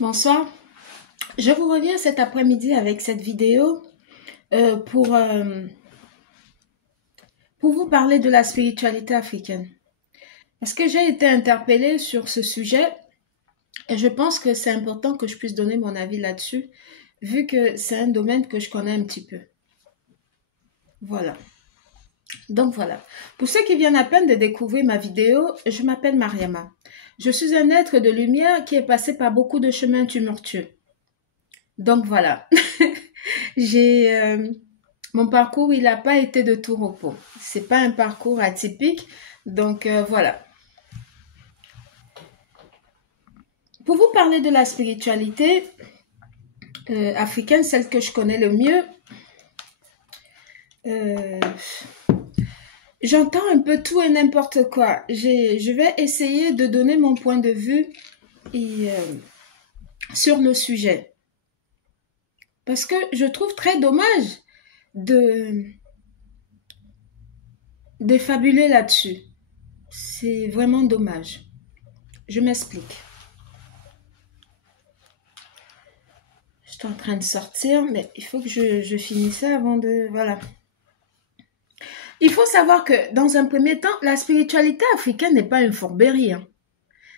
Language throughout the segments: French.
Bonsoir, je vous reviens cet après-midi avec cette vidéo euh, pour, euh, pour vous parler de la spiritualité africaine. Parce que j'ai été interpellée sur ce sujet et je pense que c'est important que je puisse donner mon avis là-dessus, vu que c'est un domaine que je connais un petit peu. Voilà. Donc voilà. Pour ceux qui viennent à peine de découvrir ma vidéo, je m'appelle Mariama. Je suis un être de lumière qui est passé par beaucoup de chemins tumultueux. Donc voilà. J'ai mon parcours, il n'a pas été de tout repos. C'est pas un parcours atypique. Donc voilà. Pour vous parler de la spiritualité africaine, celle que je connais le mieux, j'entends un peu tout et n'importe quoi. Je vais essayer de donner mon point de vue sur le sujet. Parce que je trouve très dommage de fabuler là-dessus. C'est vraiment dommage. Je m'explique. Je suis en train de sortir, mais il faut que je finisse ça avant de... Voilà. Il faut savoir que, dans un premier temps, la spiritualité africaine n'est pas une fourberie. Hein.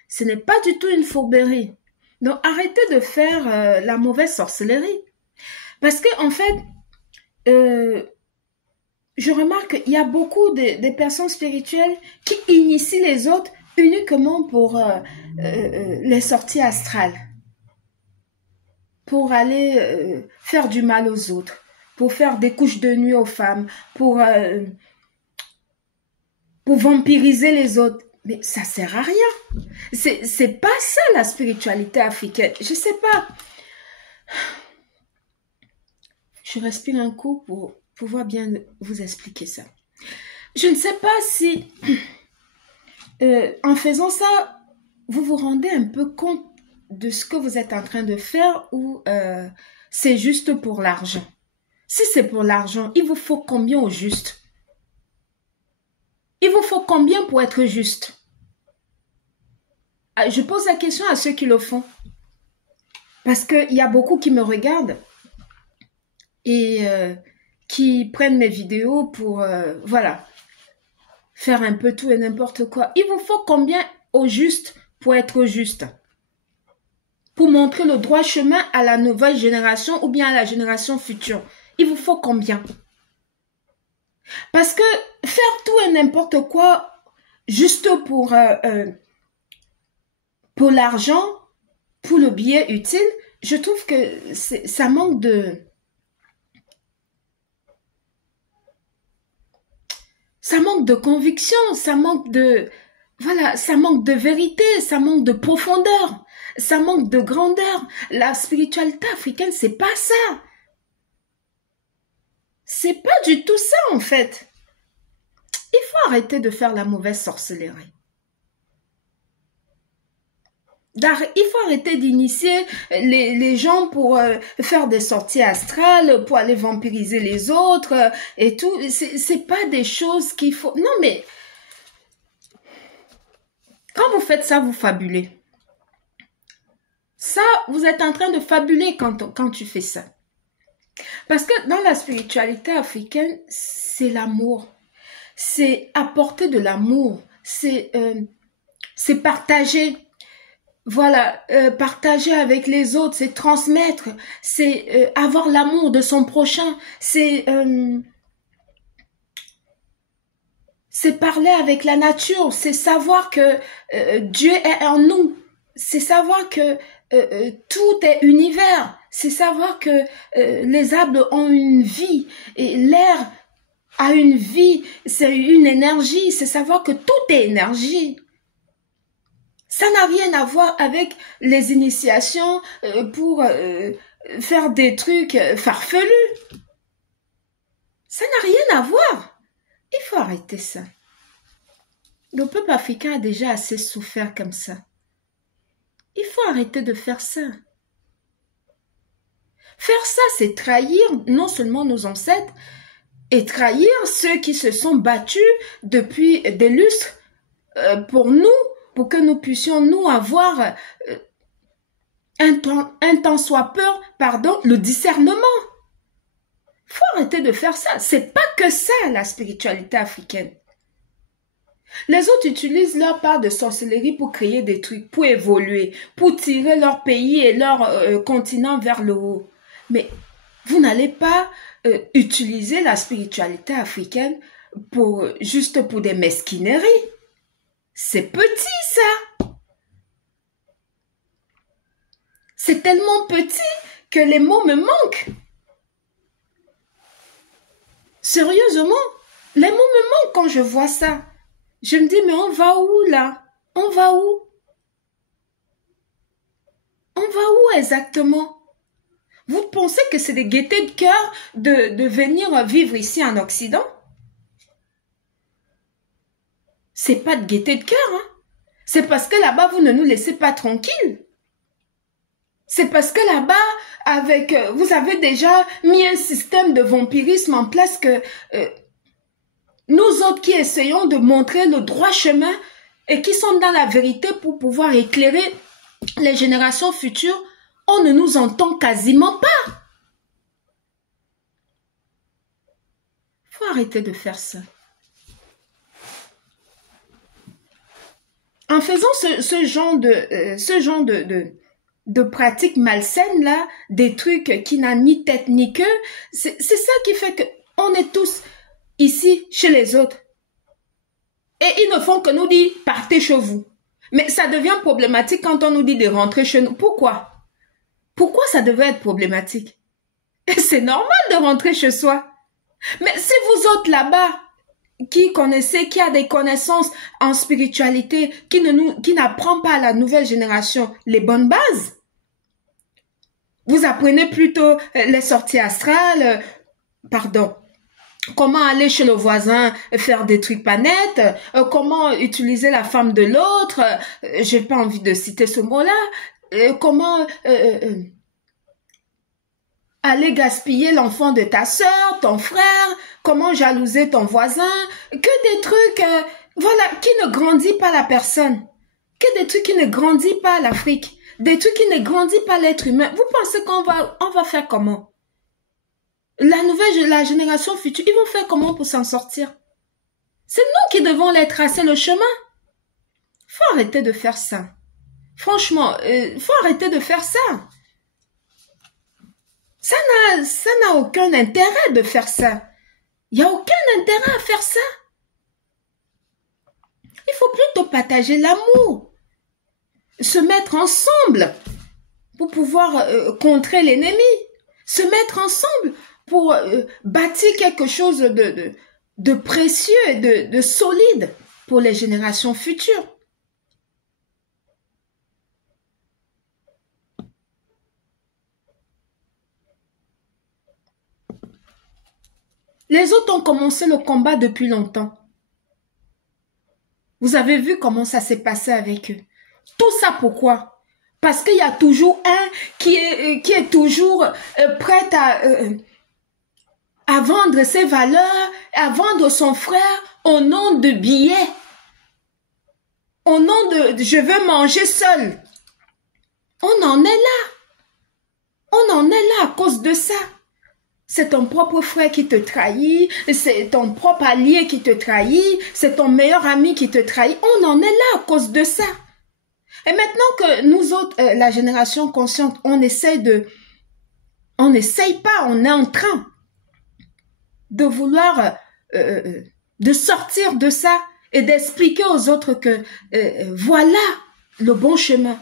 Ce n'est pas du tout une fourberie. Donc, arrêtez de faire la mauvaise sorcellerie. Parce que, en fait, je remarque qu'il y a beaucoup de personnes spirituelles qui initient les autres uniquement pour les sorties astrales. Pour aller faire du mal aux autres, pour faire des couches de nuit aux femmes, pour vampiriser les autres. Mais ça sert à rien. C'est pas ça la spiritualité africaine. Je sais pas. Je respire un coup pour pouvoir bien vous expliquer ça. Je ne sais pas si en faisant ça, vous vous rendez un peu compte de ce que vous êtes en train de faire ou c'est juste pour l'argent. Si c'est pour l'argent, il vous faut combien au juste? Il vous faut combien pour être juste? Je pose la question à ceux qui le font. Parce qu'il y a beaucoup qui me regardent et qui prennent mes vidéos pour, voilà, faire un peu tout et n'importe quoi. Il vous faut combien au juste pour être juste? Pour montrer le droit chemin à la nouvelle génération ou bien à la génération future. Il vous faut combien? Parce que faire tout et n'importe quoi juste pour l'argent, pour le billet utile, je trouve que ça manque de... Ça manque de conviction, ça manque de... Voilà, ça manque de vérité, ça manque de profondeur, ça manque de grandeur. La spiritualité africaine, c'est pas ça. C'est pas du tout ça, en fait. Il faut arrêter de faire la mauvaise sorcellerie. Il faut arrêter d'initier les gens pour faire des sorties astrales, pour aller vampiriser les autres et tout. C'est pas des choses qu'il faut... Non, mais quand vous faites ça, vous fabulez. Ça, vous êtes en train de fabuler quand tu fais ça. Parce que dans la spiritualité africaine, c'est l'amour. C'est apporter de l'amour. C'est partager. Voilà, partager avec les autres, c'est transmettre, c'est avoir l'amour de son prochain, c'est parler avec la nature, c'est savoir que Dieu est en nous, c'est savoir que tout est univers, c'est savoir que les arbres ont une vie et l'air a une vie, c'est une énergie, c'est savoir que tout est énergie. Ça n'a rien à voir avec les initiations pour faire des trucs farfelus. Ça n'a rien à voir. Il faut arrêter ça. Le peuple africain a déjà assez souffert comme ça. Il faut arrêter de faire ça. Faire ça, c'est trahir non seulement nos ancêtres, et trahir ceux qui se sont battus depuis des lustres pour nous, pour que nous puissions, nous, avoir un temps soit peu, pardon, le discernement. Faut arrêter de faire ça. C'est pas que ça, la spiritualité africaine. Les autres utilisent leur part de sorcellerie pour créer des trucs, pour évoluer, pour tirer leur pays et leur continent vers le haut. Mais vous n'allez pas utiliser la spiritualité africaine juste pour des mesquineries. C'est petit, ça. C'est tellement petit que les mots me manquent. Sérieusement, les mots me manquent quand je vois ça. Je me dis, mais on va où là? On va où? On va où exactement? Vous pensez que c'est des gaietés de cœur de venir vivre ici en Occident? C'est pas de gaieté de cœur, hein? C'est parce que là-bas, vous ne nous laissez pas tranquilles. C'est parce que là-bas, vous avez déjà mis un système de vampirisme en place que nous autres qui essayons de montrer le droit chemin et qui sommes dans la vérité pour pouvoir éclairer les générations futures, on ne nous entend quasiment pas. Faut arrêter de faire ça. En faisant ce genre de pratiques malsaines là, des trucs qui n'ont ni tête ni queue, c'est ça qui fait que on est tous ici chez les autres. Et ils ne font que nous dire partez chez vous. Mais ça devient problématique quand on nous dit de rentrer chez nous. Pourquoi? Pourquoi ça devait être problématique? C'est normal de rentrer chez soi. Mais si vous autres là-bas qui connaissez, qui a des connaissances en spiritualité, qui n'apprend pas à la nouvelle génération les bonnes bases. Vous apprenez plutôt les sorties astrales, comment aller chez le voisin faire des trucs pas nets, comment utiliser la femme de l'autre, j'ai pas envie de citer ce mot-là, comment aller gaspiller l'enfant de ta sœur, ton frère, comment jalouser ton voisin, que des trucs, voilà, qui ne grandit pas la personne, que des trucs qui ne grandit pas l'Afrique, des trucs qui ne grandit pas l'être humain. Vous pensez qu'on va faire comment? La génération future, ils vont faire comment pour s'en sortir? C'est nous qui devons leur tracer le chemin. Faut arrêter de faire ça. Franchement, faut arrêter de faire ça. Ça n'a aucun intérêt de faire ça. Il n'y a aucun intérêt à faire ça. Il faut plutôt partager l'amour. Se mettre ensemble pour pouvoir contrer l'ennemi. Se mettre ensemble pour bâtir quelque chose de précieux et de solide pour les générations futures. Les autres ont commencé le combat depuis longtemps. Vous avez vu comment ça s'est passé avec eux. Tout ça pourquoi? Parce qu'il y a toujours un qui est toujours prêt à vendre ses valeurs, à vendre son frère au nom de billets. Au nom de je veux manger seul. On en est là. On en est là à cause de ça. C'est ton propre frère qui te trahit, c'est ton propre allié qui te trahit, c'est ton meilleur ami qui te trahit. On en est là à cause de ça. Et maintenant que nous autres, la génération consciente, on n'essaye pas, on est en train de vouloir de sortir de ça et d'expliquer aux autres que voilà le bon chemin.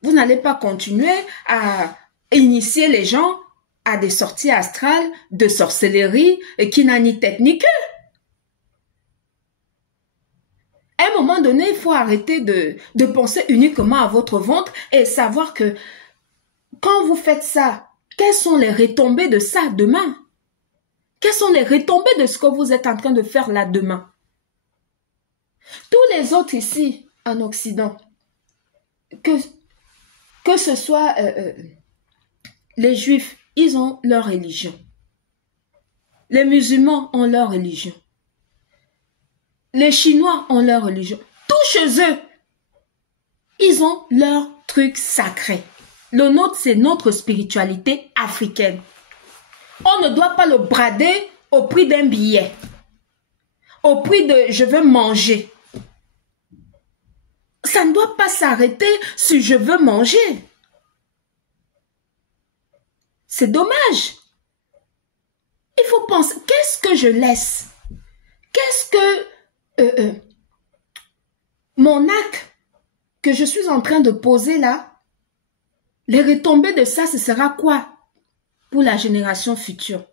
Vous n'allez pas continuer à initier les gens à des sorties astrales de sorcellerie qui n'a ni tête ni queue. À un moment donné, il faut arrêter de penser uniquement à votre ventre et savoir que quand vous faites ça, quelles sont les retombées de ça demain? Quelles sont les retombées de ce que vous êtes en train de faire là demain? Tous les autres ici, en Occident, que ce soit les Juifs, ils ont leur religion. Les musulmans ont leur religion. Les Chinois ont leur religion. Tous chez eux, ils ont leur truc sacré. Le nôtre, c'est notre spiritualité africaine. On ne doit pas le brader au prix d'un billet. Au prix de je veux manger. Ça ne doit pas s'arrêter si je veux manger. C'est dommage. Il faut penser, qu'est-ce que je laisse? Qu'est-ce que mon acte que je suis en train de poser là, les retombées de ça, ce sera quoi pour la génération future?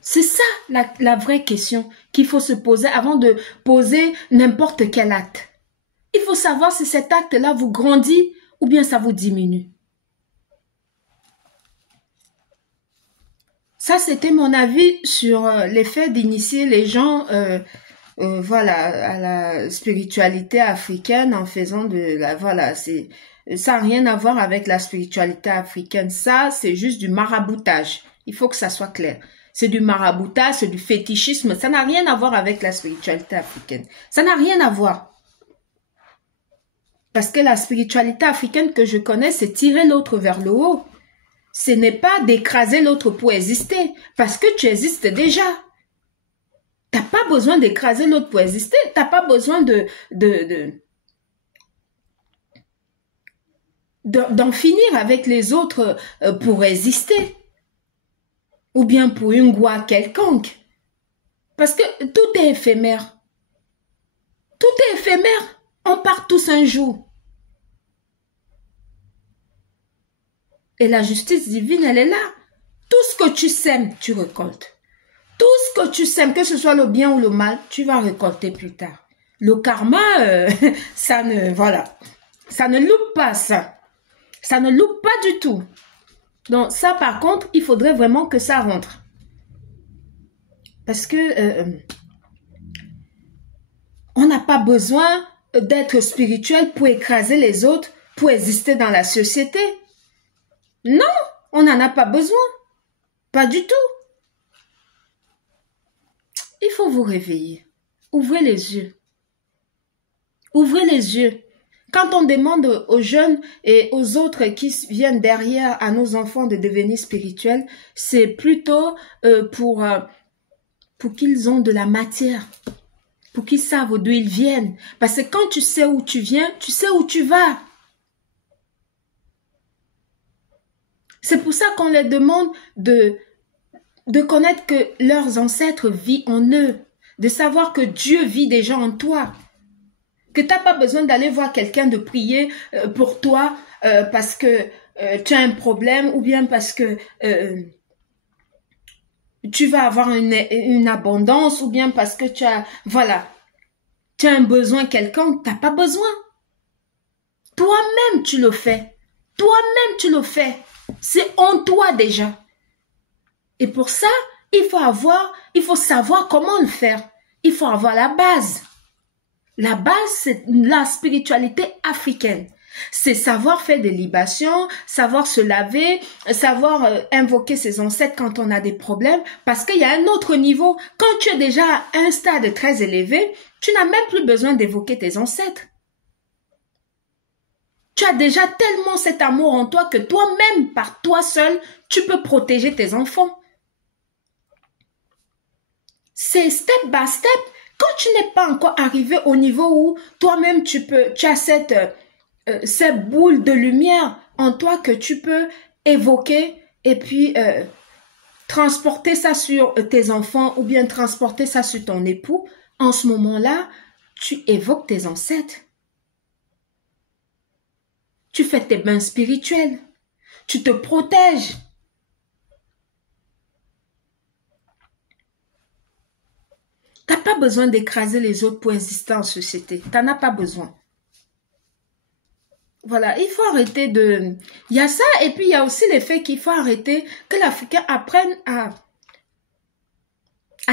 C'est ça la vraie question qu'il faut se poser avant de poser n'importe quel acte. Il faut savoir si cet acte-là vous grandit ou bien ça vous diminue. Ça, c'était mon avis sur l'effet d'initier les gens voilà, à la spiritualité africaine en faisant de la... Voilà, ça n'a rien à voir avec la spiritualité africaine. Ça, c'est juste du maraboutage. Il faut que ça soit clair. C'est du maraboutage, c'est du fétichisme. Ça n'a rien à voir avec la spiritualité africaine. Ça n'a rien à voir. Parce que la spiritualité africaine que je connais, c'est tirer l'autre vers le haut. Ce n'est pas d'écraser l'autre pour exister, parce que tu existes déjà. T'as pas besoin d'écraser l'autre pour exister, t'as pas besoin d'en finir avec les autres pour exister, ou bien pour une gloire quelconque. Parce que tout est éphémère. Tout est éphémère. On part tous un jour. Et la justice divine, elle est là. Tout ce que tu sèmes, tu récoltes. Tout ce que tu sèmes, que ce soit le bien ou le mal, tu vas récolter plus tard. Le karma, ça ne, voilà, ça ne loupe pas ça. Ça ne loupe pas du tout. Donc ça, par contre, il faudrait vraiment que ça rentre. Parce que on n'a pas besoin d'être spirituel pour écraser les autres, pour exister dans la société. Non, on n'en a pas besoin. Pas du tout. Il faut vous réveiller. Ouvrez les yeux. Ouvrez les yeux. Quand on demande aux jeunes et aux autres qui viennent derrière à nos enfants de devenir spirituels, c'est plutôt pour qu'ils ont de la matière, pour qu'ils savent d'où ils viennent. Parce que quand tu sais où tu viens, tu sais où tu vas. C'est pour ça qu'on leur demande de connaître que leurs ancêtres vivent en eux, de savoir que Dieu vit déjà en toi, que tu n'as pas besoin d'aller voir quelqu'un de prier pour toi parce que tu as un problème ou bien parce que tu vas avoir une abondance ou bien parce que tu as, voilà, tu as un besoin quelconque, tu n'as pas besoin. Toi-même, tu le fais. Toi-même, tu le fais. C'est en toi déjà. Et pour ça, il faut savoir comment le faire. Il faut avoir la base. La base, c'est la spiritualité africaine. C'est savoir faire des libations, savoir se laver, savoir invoquer ses ancêtres quand on a des problèmes. Parce qu'il y a un autre niveau. Quand tu es déjà à un stade très élevé, tu n'as même plus besoin d'évoquer tes ancêtres. Tu as déjà tellement cet amour en toi que toi-même, par toi seul, tu peux protéger tes enfants. C'est step by step. Quand tu n'es pas encore arrivé au niveau où toi-même tu as cette boule de lumière en toi que tu peux évoquer et puis transporter ça sur tes enfants ou bien transporter ça sur ton époux, en ce moment-là, tu évoques tes ancêtres. Tu fais tes bains spirituels. Tu te protèges. Tu n'as pas besoin d'écraser les autres pour exister en société. Tu n'en as pas besoin. Voilà, il faut arrêter de... Il y a ça et puis il y a aussi l'effet qu'il faut arrêter que l'Africain apprenne à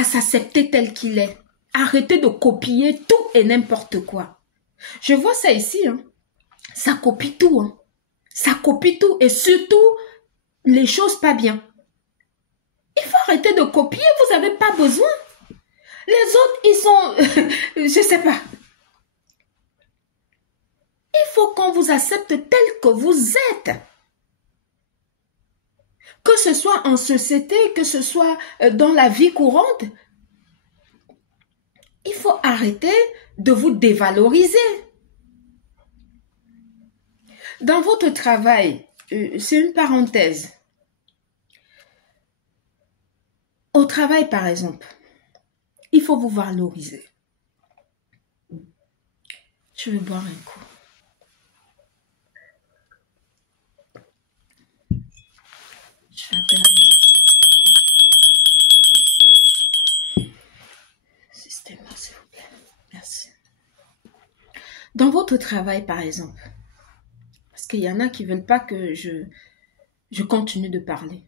s'accepter tel qu'il est. Arrêter de copier tout et n'importe quoi. Je vois ça ici, hein. Ça copie tout, hein. Ça copie tout et surtout les choses pas bien. Il faut arrêter de copier, vous n'avez pas besoin. Les autres, ils sont... je sais pas. Il faut qu'on vous accepte tel que vous êtes. Que ce soit en société, que ce soit dans la vie courante, il faut arrêter de vous dévaloriser. Dans votre travail, c'est une parenthèse. Au travail, par exemple, il faut vous valoriser. Je vais boire un coup. Je vais appeler système, s'il vous plaît. Merci. Dans votre travail, par exemple, parce qu'il y en a qui ne veulent pas que je continue de parler.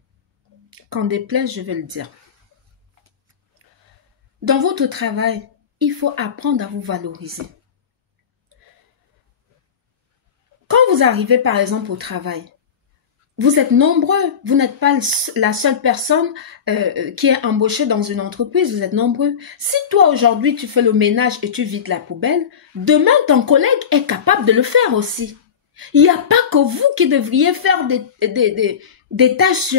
Quand déplaise, je vais le dire. Dans votre travail, il faut apprendre à vous valoriser. Quand vous arrivez, par exemple, au travail, vous êtes nombreux. Vous n'êtes pas la seule personne qui est embauchée dans une entreprise. Vous êtes nombreux. Si toi, aujourd'hui, tu fais le ménage et tu vides la poubelle, demain, ton collègue est capable de le faire aussi. Il n'y a pas que vous qui devriez faire des tâches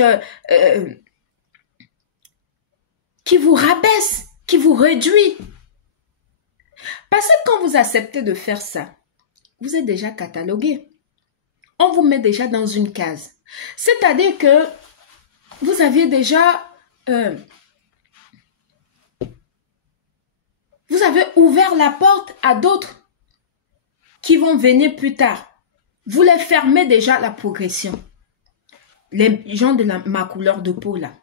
qui vous rabaissent, qui vous réduisent. Parce que quand vous acceptez de faire ça, vous êtes déjà catalogué. On vous met déjà dans une case. C'est-à-dire que vous aviez déjà... vous avez ouvert la porte à d'autres qui vont venir plus tard. Vous les fermez déjà la progression. Les gens de ma couleur de peau là.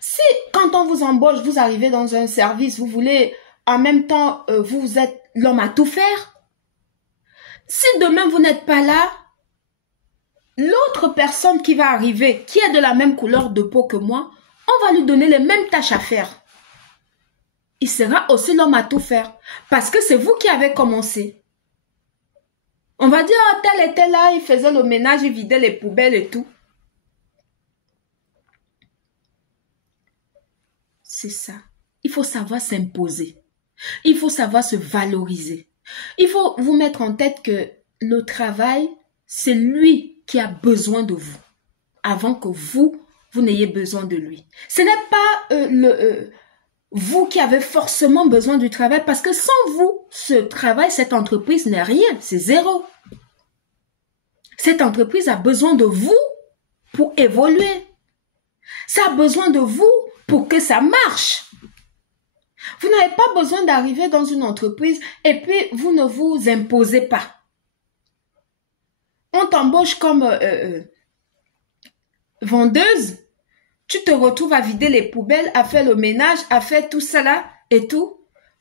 Si quand on vous embauche, vous arrivez dans un service, vous voulez en même temps, vous êtes l'homme à tout faire. Si demain vous n'êtes pas là, l'autre personne qui va arriver, qui est de la même couleur de peau que moi, on va lui donner les mêmes tâches à faire. Il sera aussi l'homme à tout faire. Parce que c'est vous qui avez commencé. On va dire, oh, tel était là, il faisait le ménage, il vidait les poubelles et tout. C'est ça. Il faut savoir s'imposer. Il faut savoir se valoriser. Il faut vous mettre en tête que le travail, c'est lui qui a besoin de vous. Avant que vous n'ayez besoin de lui. Ce n'est pas vous qui avez forcément besoin du travail parce que sans vous, ce travail, cette entreprise n'est rien. C'est zéro. Cette entreprise a besoin de vous pour évoluer. Ça a besoin de vous pour que ça marche. Vous n'avez pas besoin d'arriver dans une entreprise et puis vous ne vous imposez pas. On t'embauche comme vendeuse, tu te retrouves à vider les poubelles, à faire le ménage, à faire tout ça là et tout.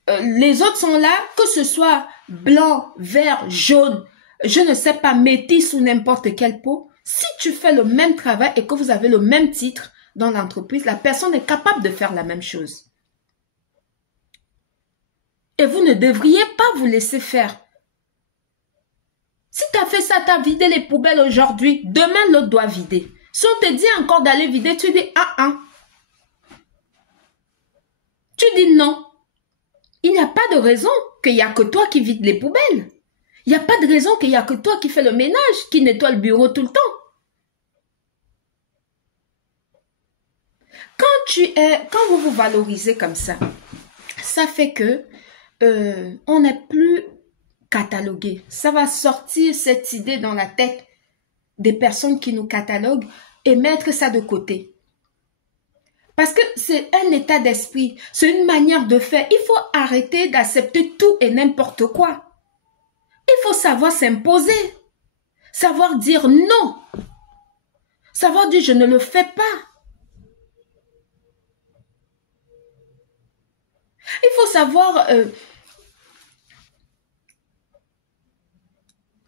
Les autres sont là, que ce soit blanc, vert, jaune, je ne sais pas, métis ou n'importe quelle peau. Si tu fais le même travail et que vous avez le même titre dans l'entreprise, la personne est capable de faire la même chose. Et vous ne devriez pas vous laisser faire. Si tu as fait ça, tu as vidé les poubelles aujourd'hui, demain l'autre doit vider. Si on te dit encore d'aller vider, tu dis ah. Tu dis non. Il n'y a pas de raison qu'il n'y a que toi qui vides les poubelles. Il n'y a pas de raison qu'il n'y a que toi qui fais le ménage, qui nettoie le bureau tout le temps. Quand vous vous valorisez comme ça fait que on n'est plus catalogué. Ça va sortir cette idée dans la tête des personnes qui nous cataloguent et mettre ça de côté. Parce que c'est un état d'esprit, c'est une manière de faire. Il faut arrêter d'accepter tout et n'importe quoi. Il faut savoir s'imposer, savoir dire non, savoir dire je ne le fais pas. Il faut savoir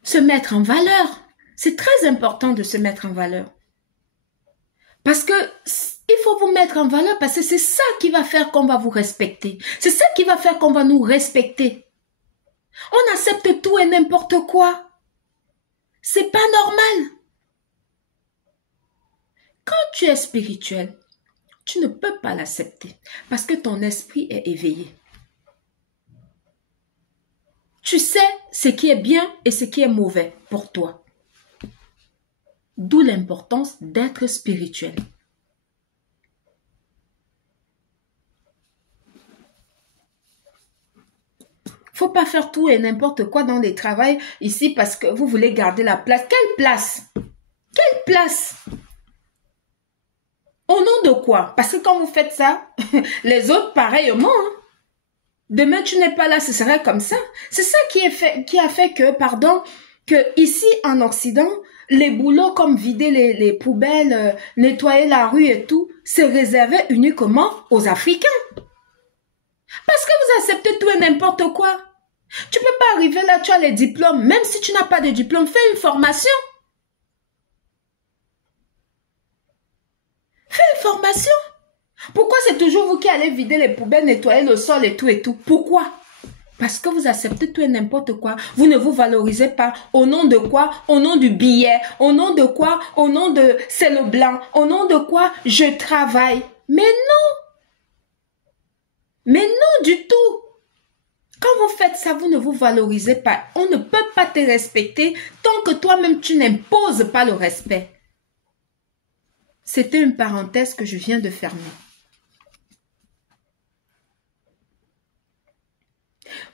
se mettre en valeur. C'est très important de se mettre en valeur. Parce que il faut vous mettre en valeur parce que c'est ça qui va faire qu'on va vous respecter. C'est ça qui va faire qu'on va nous respecter. On accepte tout et n'importe quoi. C'est pas normal. Quand tu es spirituel, tu ne peux pas l'accepter parce que ton esprit est éveillé. Tu sais ce qui est bien et ce qui est mauvais pour toi. D'où l'importance d'être spirituel. Faut pas faire tout et n'importe quoi dans les travails ici parce que vous voulez garder la place. Quelle place? Quelle place? Au nom de quoi? Parce que quand vous faites ça, les autres pareillement. Hein. Demain, tu n'es pas là, ce serait comme ça. C'est ça qui a fait que ici en Occident, les boulots comme vider les poubelles, nettoyer la rue et tout, c'est réservé uniquement aux Africains. Parce que vous acceptez tout et n'importe quoi. Tu peux pas arriver là, tu as les diplômes. Même si tu n'as pas de diplôme, fais une formation. Fais une formation. Pourquoi c'est toujours vous qui allez vider les poubelles, nettoyer le sol et tout? Pourquoi? Parce que vous acceptez tout et n'importe quoi. Vous ne vous valorisez pas. Au nom de quoi? Au nom du billet. Au nom de quoi? Au nom de c'est le blanc. Au nom de quoi? Je travaille. Mais non. Mais non du tout. Quand vous faites ça, vous ne vous valorisez pas. On ne peut pas te respecter tant que toi-même tu n'imposes pas le respect. C'était une parenthèse que je viens de fermer.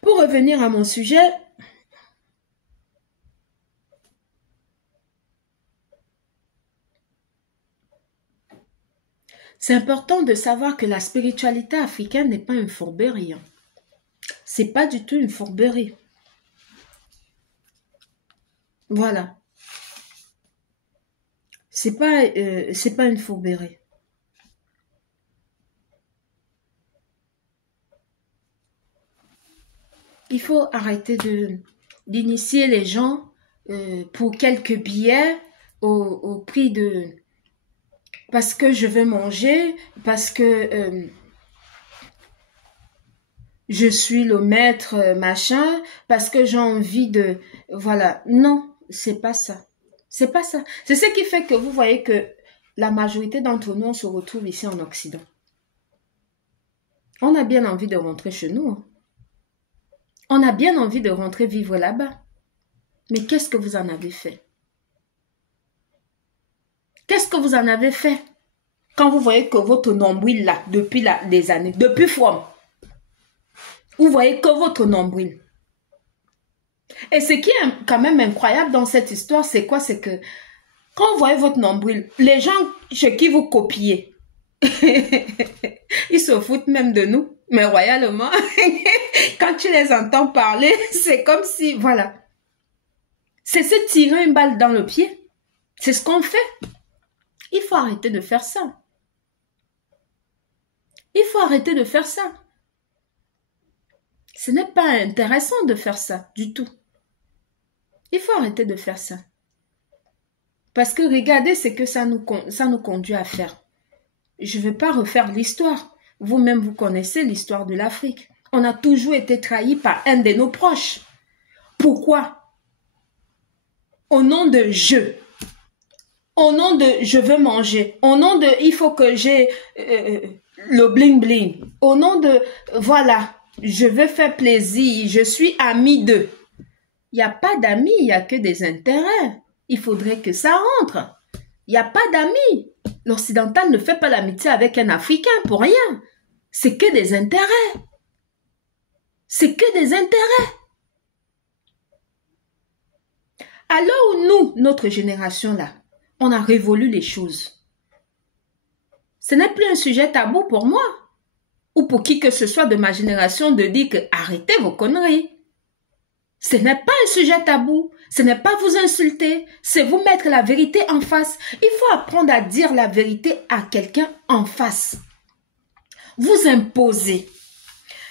Pour revenir à mon sujet, c'est important de savoir que la spiritualité africaine n'est pas une fourberie. C'est pas du tout une fourberie. Voilà. C'est pas une fourberie. Il faut arrêter d'initier les gens pour quelques billets au prix de... Parce que je veux manger, parce que je suis le maître machin, parce que j'ai envie de... Voilà. Non, c'est pas ça. C'est pas ça. C'est ce qui fait que vous voyez que la majorité d'entre nous, on se retrouve ici en Occident. On a bien envie de rentrer chez nous. Hein. On a bien envie de rentrer vivre là-bas. Mais qu'est-ce que vous en avez fait? Qu'est-ce que vous en avez fait? Quand vous voyez que votre nombril là, depuis des années, depuis From, vous voyez que votre nombril. Et ce qui est quand même incroyable dans cette histoire, c'est quoi? C'est que quand vous voyez votre nombril, les gens chez qui vous copiez, ils se foutent même de nous, mais royalement. Quand tu les entends parler, c'est comme si, voilà. C'est se tirer une balle dans le pied. C'est ce qu'on fait. Il faut arrêter de faire ça. Il faut arrêter de faire ça. Ce n'est pas intéressant de faire ça du tout. Il faut arrêter de faire ça. Parce que regardez ce que ça nous conduit à faire. Je ne vais pas refaire l'histoire. Vous-même, vous connaissez l'histoire de l'Afrique. On a toujours été trahi par un de nos proches. Pourquoi? Au nom de je. Au nom de je veux manger. Au nom de il faut que j'ai le bling bling. Au nom de voilà, je veux faire plaisir. Je suis ami d'eux. Il n'y a pas d'amis, il n'y a que des intérêts. Il faudrait que ça rentre. Il n'y a pas d'amis. L'occidental ne fait pas l'amitié avec un Africain pour rien. C'est que des intérêts. C'est que des intérêts. Alors où nous, notre génération là, on a révolu les choses. Ce n'est plus un sujet tabou pour moi ou pour qui que ce soit de ma génération de dire que arrêtez vos conneries. Ce n'est pas un sujet tabou, ce n'est pas vous insulter, c'est vous mettre la vérité en face. Il faut apprendre à dire la vérité à quelqu'un en face. Vous imposez.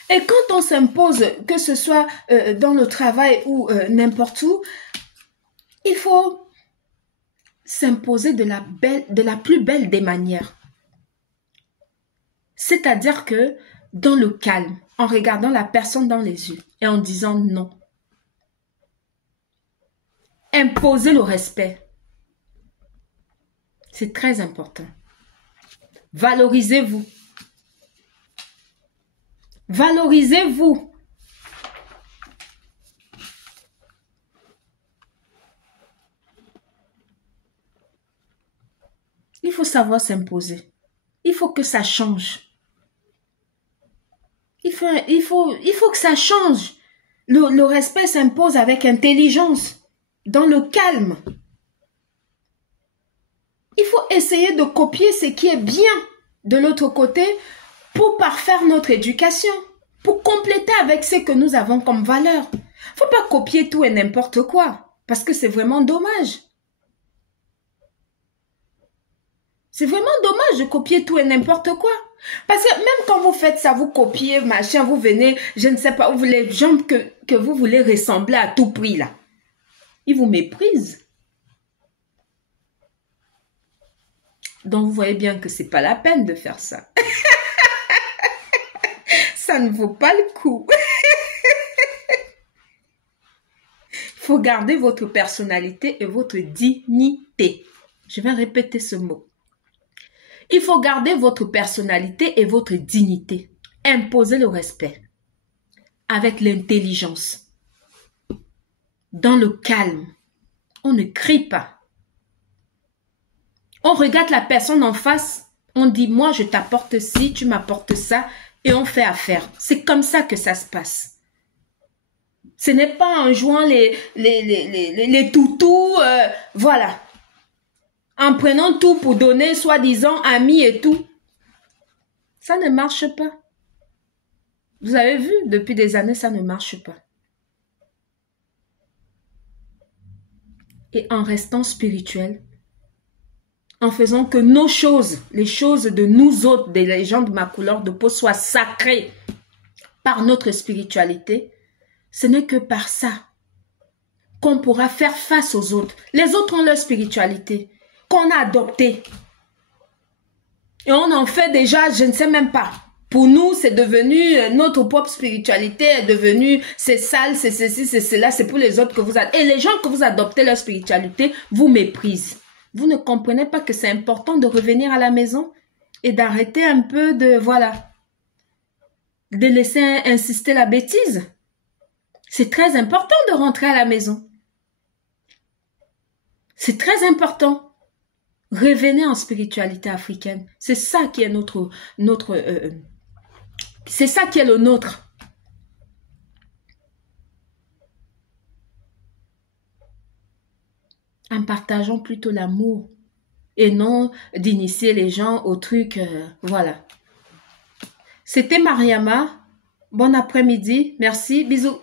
Et quand on s'impose, que ce soit dans le travail ou n'importe où, il faut s'imposer de la plus belle des manières. C'est-à-dire que dans le calme, en regardant la personne dans les yeux et en disant non. Imposer le respect. C'est très important. Valorisez-vous. Valorisez-vous. Il faut savoir s'imposer. Il faut que ça change. Il faut que ça change. Le respect s'impose avec intelligence, dans le calme. Il faut essayer de copier ce qui est bien de l'autre côté pour parfaire notre éducation, pour compléter avec ce que nous avons comme valeur. Faut pas copier tout et n'importe quoi, parce que c'est vraiment dommage. C'est vraiment dommage de copier tout et n'importe quoi. Parce que même quand vous faites ça, vous copiez, machin, vous venez, je ne sais pas, les gens que vous voulez ressembler à tout prix là, ils vous méprisent. Donc vous voyez bien que c'est pas la peine de faire ça. Ça ne vaut pas le coup. Il faut garder votre personnalité et votre dignité. Je vais répéter ce mot. Il faut garder votre personnalité et votre dignité. Imposez le respect avec l'intelligence. Dans le calme. On ne crie pas. On regarde la personne en face. On dit, moi, je t'apporte ci, tu m'apportes ça. Et on fait affaire. C'est comme ça que ça se passe. Ce n'est pas en jouant les toutous. Voilà. En prenant tout pour donner, soi-disant, amis et tout. Ça ne marche pas. Vous avez vu, depuis des années, ça ne marche pas. Et en restant spirituel, en faisant que nos choses, les choses de nous autres, des gens de ma couleur de peau, soient sacrées par notre spiritualité, ce n'est que par ça qu'on pourra faire face aux autres. Les autres ont leur spiritualité qu'on a adoptée. Et on en fait déjà, je ne sais même pas. Pour nous, c'est devenu, notre propre spiritualité est devenue, c'est sale, c'est ceci, c'est cela, c'est pour les autres que vous adoptez. Et les gens que vous adoptez leur spiritualité vous méprisent. Vous ne comprenez pas que c'est important de revenir à la maison et d'arrêter un peu de, voilà, de laisser insister la bêtise. C'est très important de rentrer à la maison. C'est très important. Revenez en spiritualité africaine. C'est ça qui est c'est ça qui est le nôtre. En partageant plutôt l'amour et non d'initier les gens au truc, voilà. C'était Mariama. Bon après-midi. Merci. Bisous.